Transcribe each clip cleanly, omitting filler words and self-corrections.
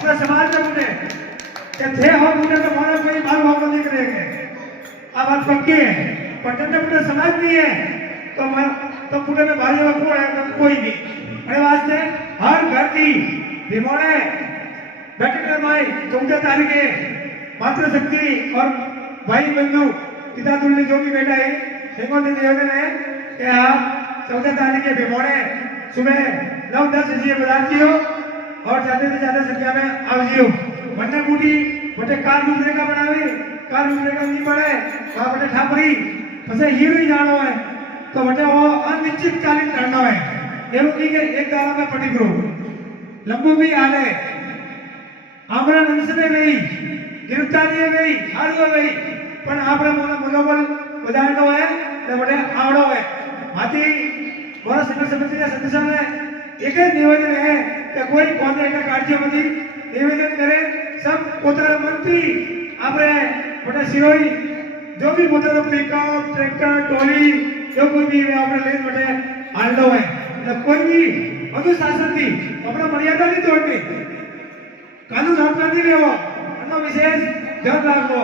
अपने समाज में पूछे कि थे हो पूछे तो हमारा कोई माल भाव नहीं करेंगे। अब बात पक्की है, पटन में पूरे समाज नहीं है तो पूरे में भारी में कौन है? कोई नहीं। अरे वास्ते हर घर की भीमोड़े बैठक भाई 14 तारीखे मातृशक्ति और भाई बंधु पिता तुल्य जो भी बैठा है हेमंत निवेदन है कि आप 14 तारीखे भीमोड़े सुबह 9-10 बजे पधारती हो और ज्यादा से ज्यादा संख्या में आवजियो। वन्ना बूटी बटे कार दूसरे का बनावे, कार दूसरे का नहीं पड़े वहां बटे ठापरी फसे ही नहीं जानो है तो बटे वो अनिश्चितकालीन करना है। એવું નહીં કે એક દાડામાં પડી ગયો લંબુ બી હાલે આપણા નંસને નહીં गिरफ्तारी नहीं हारियो नहीं पण આપણે મનોબળ વધારનો है એટલે બટે આવડો है। આથી મારા સંઘ સમિતિના સદસ્યોને એક જ નિવેદન है કે કોઈ કોન્ટ્રાક્ટર કાર્યમાંથી નિવેદન કરે सब પોતાના મંત્રી આપણે બટે સિરોઈ जो भी પોતાનો પિકઅપ ટ્રેક્ટર ટોલી जो कोई भी આપણે લઈને બટે હાલનો है। कोई भी अनुशासन थी अपना मर्यादा नहीं तोड़नी, कानून अपना नहीं लेवो, अन्ना विशेष ध्यान रखो।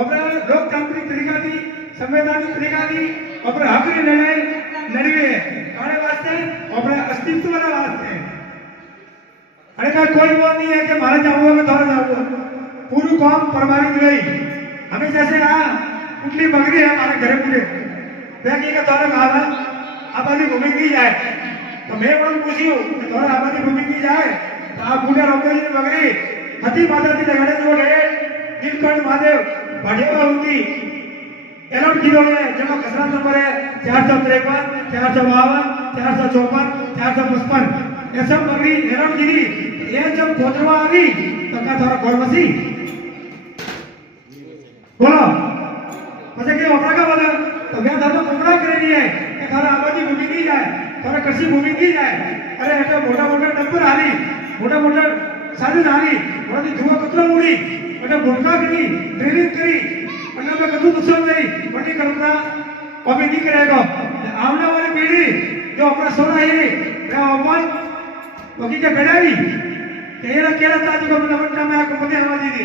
अपना लोकतांत्रिक तरीका थी, संवैधानिक तरीका थी, अपने हक की लड़ाई लड़वे आने वास्ते अपने अस्तित्व वाला वास्ते। अरे का कोई वो नहीं है कि मारे जाऊंगा मैं थोड़ा जाऊंगा, पूरी कौम प्रभावित रही। हमें जैसे कहा कुटली बकरी है हमारे घर पूरे, देखिए का थोड़ा कहा आबादी भूमि की जाए तो मैं પણ પૂછ્યું કે તમારે આબાદી ભૂમિ की जाए तो आप पूरे रोकेजी बकरी हती माता की लगाने जो है नीलकंठ महादेव भाटिया होती एलॉट कीधो है जेमा खसरा नंबर है 453 452 454 455 ये सब बकरी एलॉट कीधी। ये जब कोतरवा આવી તો કા થોડા ઘર વસી બોલો પછી કે ઓપરા का बोला तो मैं धर्म कोमड़ा करेनी है कि थारा आबादी भूमि की जाए, थारा कृषि भूमि की जाए। अरे ऐसा मोटा मोटा डंपर आली, मोटा मोटा साधन आली, बड़ी धुआं कचरा उड़ी, बड़ा गुटखा करी, ड्रिलिंग करी, अन्ना में कदू नुकसान नहीं, बड़ी कल्पना अभी नहीं करेगा। आने वाली पीढ़ी जो अपना सोना है, क्या अपन बाकी क्या बेड़ाई, केरा ताज को अपना बंटा में आकर पते हमारी दी,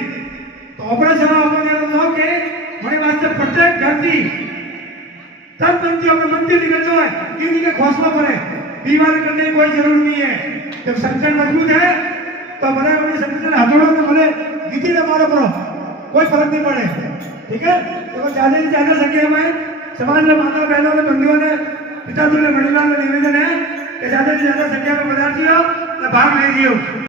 तो अपना सोना अपन ये लोग के बड़े वास्ते प्रत्येक घर की तब मंत्री अपने मंत्री निकल जाए क्योंकि के घोषणा पड़े बीमार करने की कोई जरूरत नहीं है। जब संगठन मजबूत है तो बड़े बड़े संगठन हथौड़ों में भले नीति न मारो करो कोई फर्क नहीं पड़े। ठीक है तो ज्यादा से ज्यादा संख्या में समाज में माता बहनों ने बंधुओं ने पिता तुल्य महिला ने निवेदन है कि ज्यादा से ज्यादा संख्या में पदार्थियों भाग लीजिए।